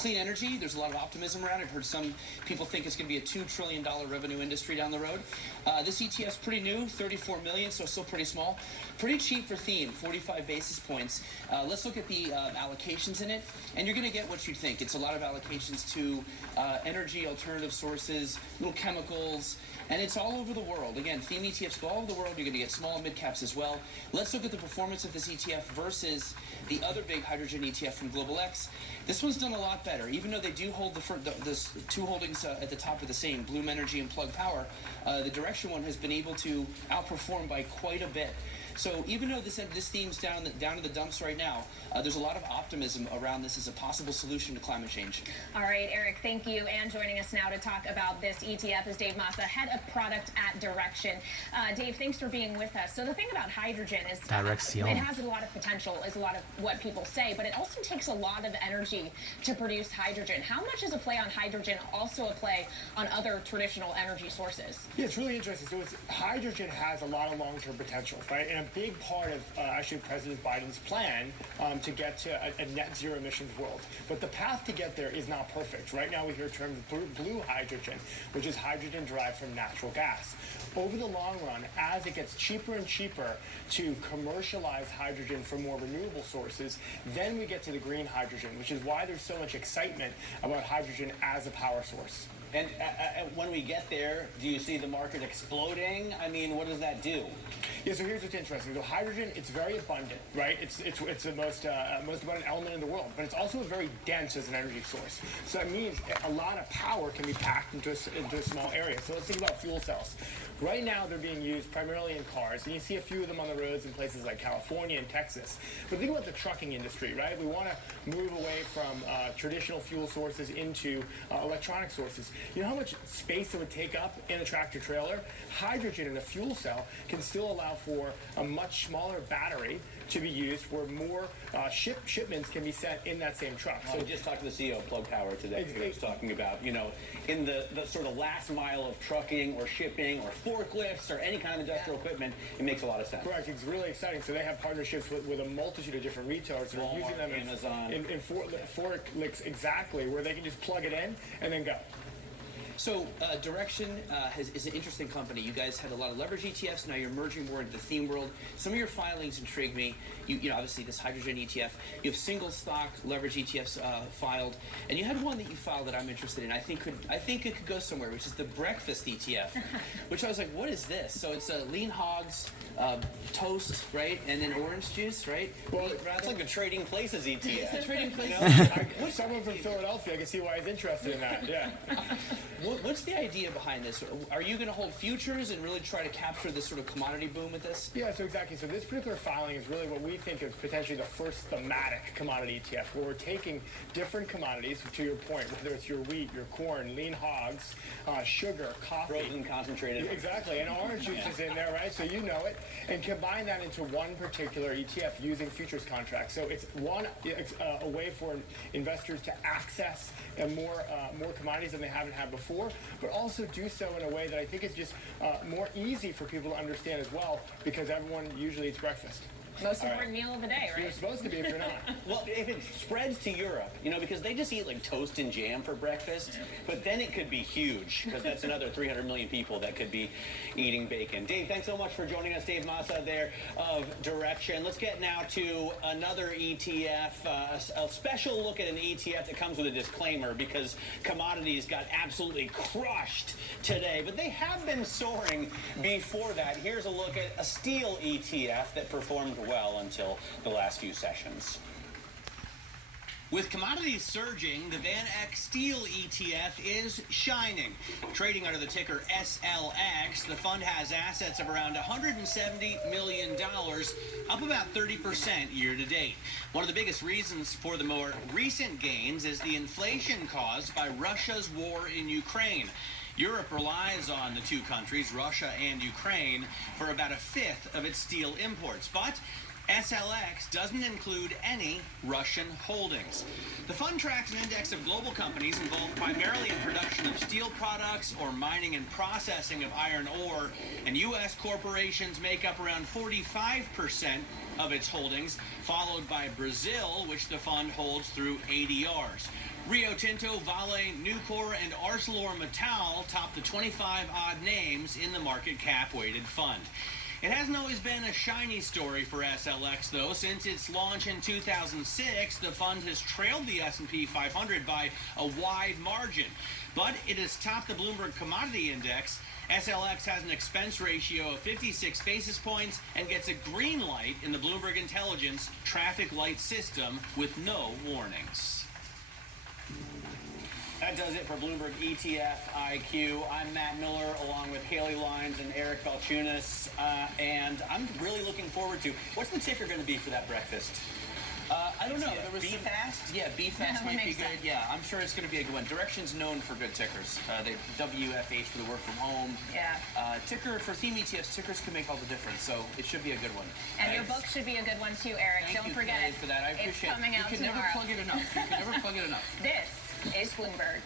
clean energy, there's a lot of optimism around it. I've heard some people think it's going to be a $2 trillion revenue industry down the road. This ETF's pretty new, 34 million, so still pretty small. Pretty cheap for theme, 45 basis points. Let's look at the allocations in it, and you're going to get what you think. It's a lot of allocations to energy, alternative sources, little chemicals, and it's all over the world. Again, theme ETFs go all over the world. You're going to get small and mid caps as well. Let's look at the performance of this ETF versus the other big hydrogen ETF from Global X. This one's done a lot better, even though they do hold the two holdings at the top are the same, Bloom Energy and Plug Power. The Direction one has been able to outperform by quite a bit. So even though this theme's down to the dumps right now, there's a lot of optimism around this as a possible solution to climate change. All right, Eric, thank you. And joining us now to talk about this ETF is Dave Massa, head of product at Direction. Dave, thanks for being with us. So the thing about hydrogen is it has a lot of potential, is a lot of what people say, but it also takes a lot of energy to produce hydrogen. How much is a play on hydrogen also a play on other traditional energy sources? Yeah, it's really interesting. So hydrogen has a lot of long-term potential, right? And a big part of actually President Biden's plan to get to a net zero emissions world. But the path to get there is not perfect. Right now we hear terms blue hydrogen, which is hydrogen derived from natural gas. Over the long run, as it gets cheaper and cheaper to commercialize hydrogen from more renewable sources, then we get to the green hydrogen, which is why there's so much excitement about hydrogen as a power source. And when we get there, do you see the market exploding? I mean, what does that do? Yeah, so here's what's interesting. So hydrogen, it's very abundant, right? It's the most abundant element in the world, but it's also very dense as an energy source. So that means a lot of power can be packed into a small area. So let's think about fuel cells. Right now, they're being used primarily in cars, and you see a few of them on the roads in places like California and Texas. But think about the trucking industry, right? We want to move away from traditional fuel sources into electronic sources. You know how much space it would take up in a tractor trailer? Hydrogen in a fuel cell can still allow for a much smaller battery to be used where more shipments can be sent in that same truck. So we just talked to the CEO of Plug Power today. He was talking about, you know, in the sort of last mile of trucking or shipping or forklifts or any kind of industrial equipment, it makes a lot of sense. Correct. It's really exciting. So they have partnerships with a multitude of different retailers that are using them Amazon. in forklifts exactly, where they can just plug it in and then go. So Direction is an interesting company. You guys had a lot of leverage ETFs. Now you're merging more into the theme world. Some of your filings intrigue me. You know, obviously this hydrogen ETF. You have single stock leverage ETFs filed, and you had one that you filed that I'm interested in. I think it could go somewhere, which is the breakfast ETF. Which I was like, what is this? So it's lean hogs, toast, right, and then orange juice, right? Well, it's like a Trading Places ETF. It's a Trading Places. You know, someone from Philadelphia, I can see why he's interested in that. Yeah. What's the idea behind this? Are you going to hold futures and really try to capture this sort of commodity boom with this? Yeah, so exactly. So this particular filing is really what we think is potentially the first thematic commodity ETF, where we're taking different commodities, to your point, whether it's your wheat, your corn, lean hogs, sugar, coffee. Frozen concentrated. Exactly, and orange juice is in there, right? So you know it. And combine that into one particular ETF using futures contracts. So it's a way for investors to access more commodities than they haven't had before, but also do so in a way that I think is just more easy for people to understand as well, because everyone usually eats breakfast. Most important meal of the day, right? You're supposed to be if you're not. Well, if it spreads to Europe, you know, because they just eat like toast and jam for breakfast, but then it could be huge, because that's another 300 million people that could be eating bacon. Dave, thanks so much for joining us. Dave Massa there of Direction. Let's get now to another ETF, a special look at an ETF that comes with a disclaimer, because commodities got absolutely crushed today, but they have been soaring before that. Here's a look at a steel ETF that performed well until the last few sessions. With commodities surging, the VanEck Steel ETF is shining. Trading under the ticker SLX, the fund has assets of around $170 million, up about 30% year to date. One of the biggest reasons for the more recent gains is the inflation caused by Russia's war in Ukraine. Europe relies on the two countries, Russia and Ukraine, for about a fifth of its steel imports. But SLX doesn't include any Russian holdings. The fund tracks an index of global companies involved primarily in production of steel products or mining and processing of iron ore, and U.S. corporations make up around 45% of its holdings, followed by Brazil, which the fund holds through ADRs. Rio Tinto, Vale, Nucor, and ArcelorMittal top the 25-odd names in the market cap-weighted fund. It hasn't always been a shiny story for SLX, though. Since its launch in 2006, the fund has trailed the S&P 500 by a wide margin. But it has topped the Bloomberg Commodity Index. SLX has an expense ratio of 56 basis points and gets a green light in the Bloomberg Intelligence traffic light system with no warnings. That does it for Bloomberg ETF IQ. I'm Matt Miller, along with Haley Lyons and Eric Balchunas, and I'm really looking forward to what's the ticker going to be for that breakfast? I don't know. There was BFAST? Yeah, BFAST might be good. sense. Yeah, I'm sure it's going to be a good one. Direction's known for good tickers. They WFH for the work from home. Yeah. Ticker for theme ETFs, tickers can make all the difference, so it should be a good one. And your book should be a good one too, Eric. Thank Don't you, forget. Kelly, for that. I appreciate it's coming it. out You can tomorrow. never plug it enough. You can never plug it enough. This is Bloomberg.